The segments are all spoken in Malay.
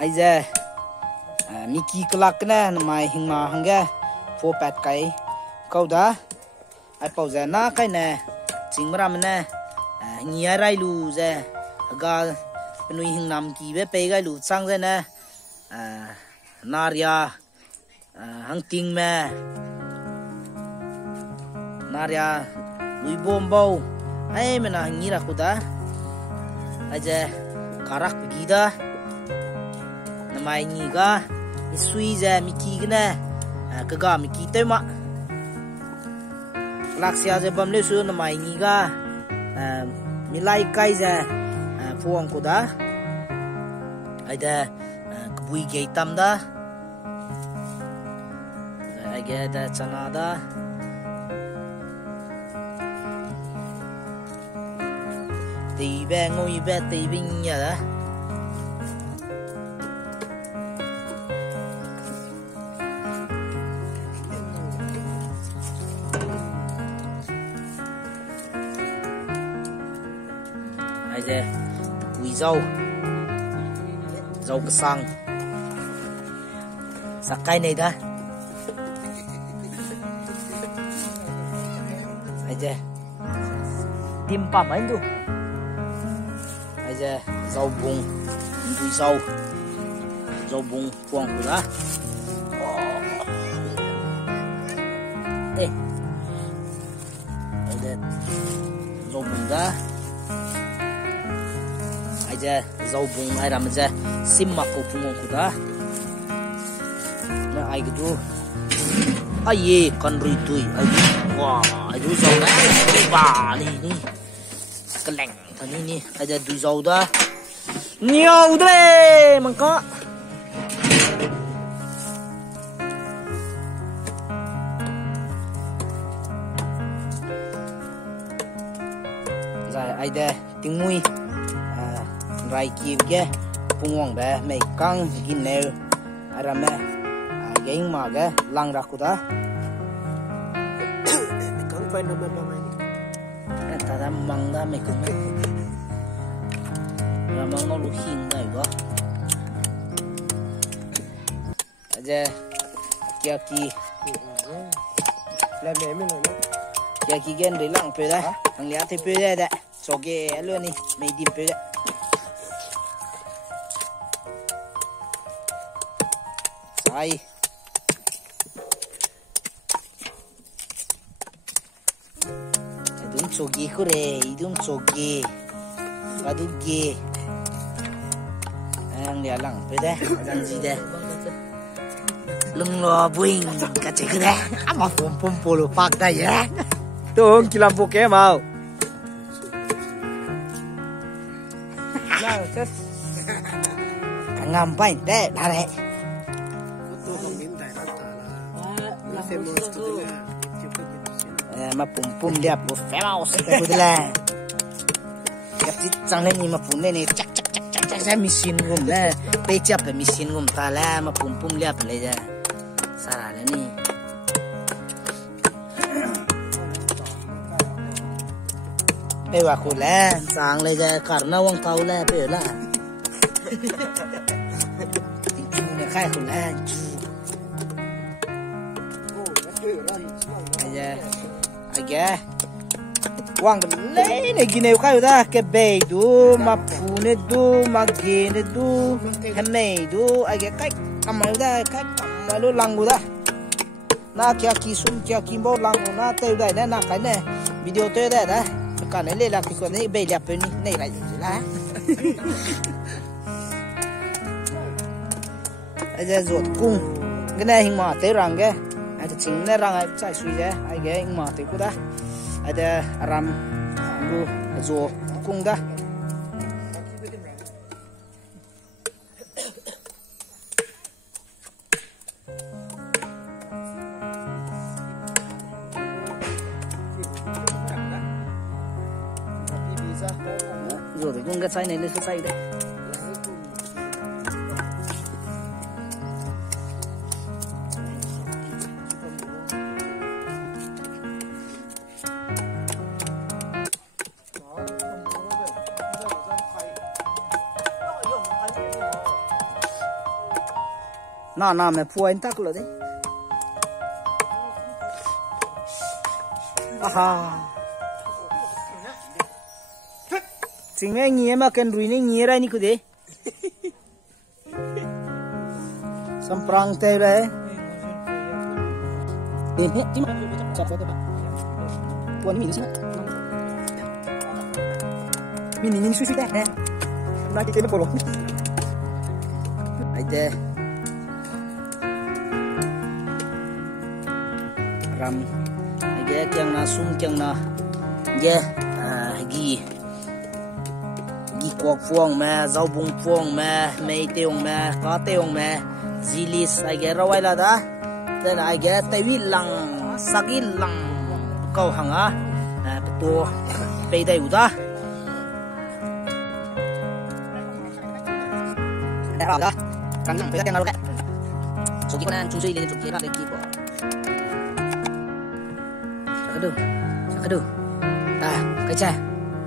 ai je Miki kelak na namai hingma hangga 4 kai kau da ai pau je na kai na chingmram na ngia rai lu je ga penui hingnam ki be pe gai lu chang je na naria hang ting me naria lui bom bau ai mena ngira kuda ai je karak gida namai ni ga isui je Miki gna kaga Miki tema laksia je bamle su namai ni ga milai kai je puang kuda ada kubui ge tam da aga ada chana da ti be ngoi be ti bing ya da ai quỳ dâu dâu cái xăng sạc cây này đó ai je tim pam anh tu ai je dâu bung quỳ dâu bung quăng của đó đây ai je dâu bung đó aja zau bung ai ram aja simma ko pungon kuda na ai gitu aye kan ritui ai wah ai du zau na ba ni keleng tani ni aja du zau da nhiều đấy mà có rồi ai đây tiếng mui rai kiv ge pungwang be me kang ginel arame geing ma ge lang rakuda kang pai no me mamai ni ta da mang da me kang ra mang no lu hin dai go aje kia ki la me me no kia ki gen de lang pe da ang lia te pe da so ge luôn ni me dim pe da ai dun chogi kure idum chogi badugi ang dia lang pede ang ji de lung lo buing ka che kure ama pom polo pak da ya tong kilam poke mau lao chết ngam pai de la re mà pum đẹp của phép ao sẽ cái thứ là cái chít trăng lên như mà pum lên này chắc sẽ machine gồm là bây giờ là machine gồm ta là mà pum đẹp lấy ra sao là nè bây giờ cô là trăng lấy ra cả nó quăng tàu là bây giờ là chú này khai cô là aja wang le ne gine ka da ke be du ma pune du ma gene du hame du aja kai kamal da kai kamalu langu da na kya ki sum kya ki bo langu na te da na kai ne video te da da ka ne le la ki ko ne be la pe ni nei lai la aja zot kung gane hing ma te rang ge ada cingna rang ai chai sui je ai ge ing ma te ku da ada ram lu zo kung da rồi thì kung cái chai này lên cái chai đấy na me pu anh tak lo đấy aha chính là nghe mà cần ruin nghe ra ni cứ đấy samprang teh đấy ini cuma siapa tuh pak puan ini sih ini susu deh lagi kena bolong aja ram aja yang nasum yang na ya gi quoc phuong mà rau bung phuong mà mây tiong mà cá tiong mà zilis aja rawai lah dah dan aja tawi lang sagi lang kau hanga betul pedai udah dah kan pedai yang lalu suki konan cuci ini suki apa lagi kok aduh kaca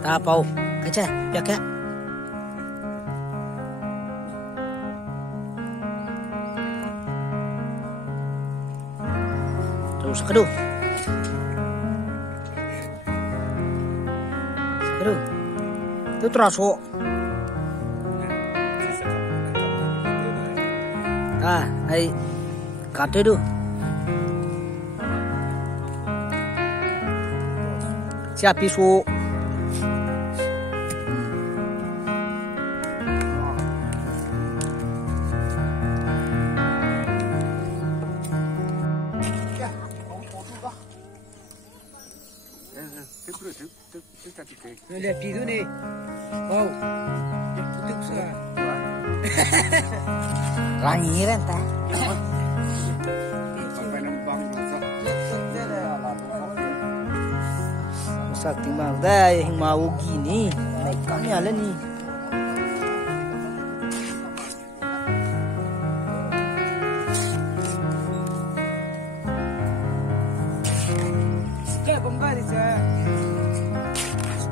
tapau kaca ya kak Sakadu itu terasa ai kate tu siap pisu lihat itu nih, wow, putus lah. Rangi renta. Masak timbang dah yang mau gini, naik kami ala ni. Sekarang kembali saya.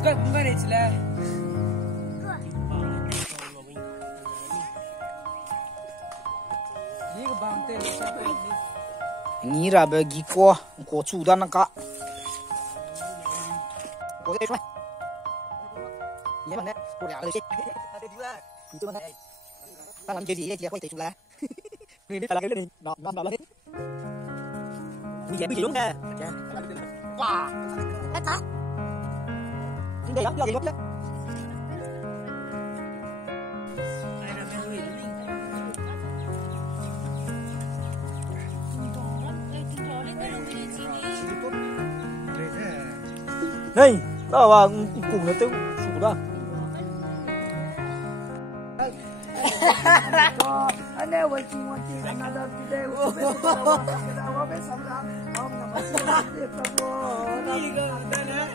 Kembali lah. Ni ke bangte ni ra bagi ko chu dan ka ko dei shoi ni ma ne ko ya le shi itu mana tangan jadi dia ko chu la ni ni la cái ni na la ni ya bi long da wah ta ini ya ya này đó là cùng nó tiêu sủ đó anh em với chị một chị là được video của mình có biết sống ra không là mà xin tiếp tục đi cơ đây nè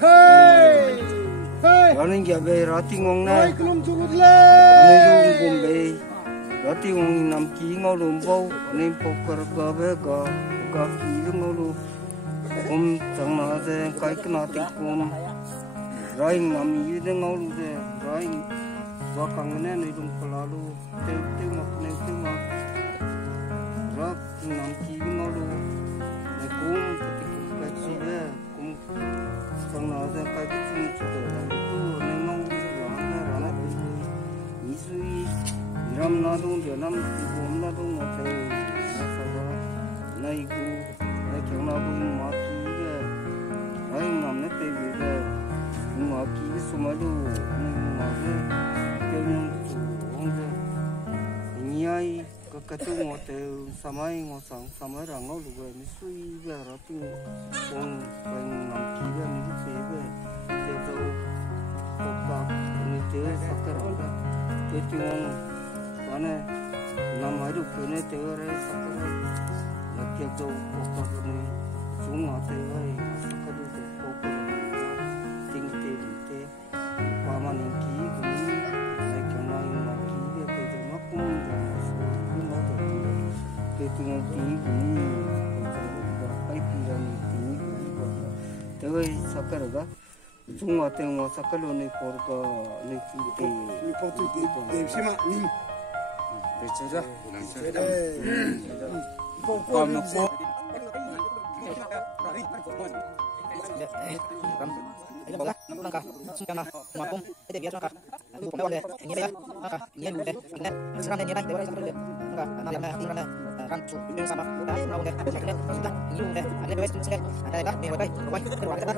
hey hey anh kia về roti ngon nè belum cukup lah anh dùng về roti ngon nằm ký ngô lùm bầu nên poker cờ về cờ ký ngô lùm chẳng nó thế cái nó tiếng rồi nằm như thế ngô lùm thế rồi do càng này này dùng cờ lù tiêu một rồi nằm ký ngô lùm này cũng cái gì đấy cũng chẳng nó thế cái chung chỉ để năm nó đúng giờ năm bốn nó đúng một thời sau đó này cô này kiểu nó cũng mở ký cái ấy nằm nó tê về cái mở ký cái số mấy đồ nhưng mà cái nhân chủ không được nhai cái tu một từ samai ngõ sáng samai rằng ngõ lục về mới suy về rồi tu còn nằm ký cái này cái về theo đâu có cả này chơi sắc cái đó cái tiếng mana nama itu kene teore sakare lagi jauh kota kene semua teore sakare kota tinggi paman ingki kini naik naik lagi dia kerja makum dan semua tu ketua tinggi kini baik piran tinggi teore sakare ga 중화 땡와 사칼로니 포르가 니 띠 이 포트 대시마 님 베체자 포코 놓고 Ini bola, langkah, sungkana, ngapung, itu biasa langkah. Lu pun deh, ini ya, langkah, ini lu deh, ini sekarang ini dewa sampai deh, langkah, nanti tinggal kan tuh, ini sama, mau deh, sudah, ini lu deh, ada dewa itu sudah, ada ya, nih, baik, baik, terus ada.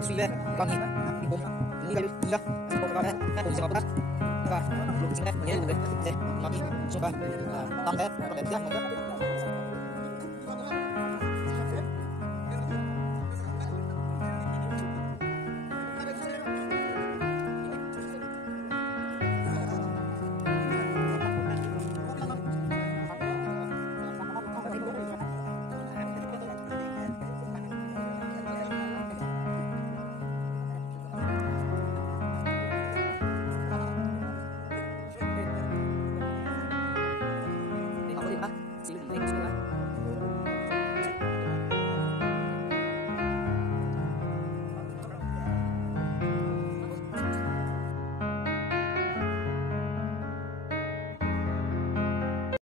Suy lên, con nhìn, bụng, ní cái gì đó, bụng con đấy, cái bụng sẽ bọc đất, và bụng sẽ nhớ được đấy, mà đi, xung quanh, tông đấy, có thể giác một chút. Sini,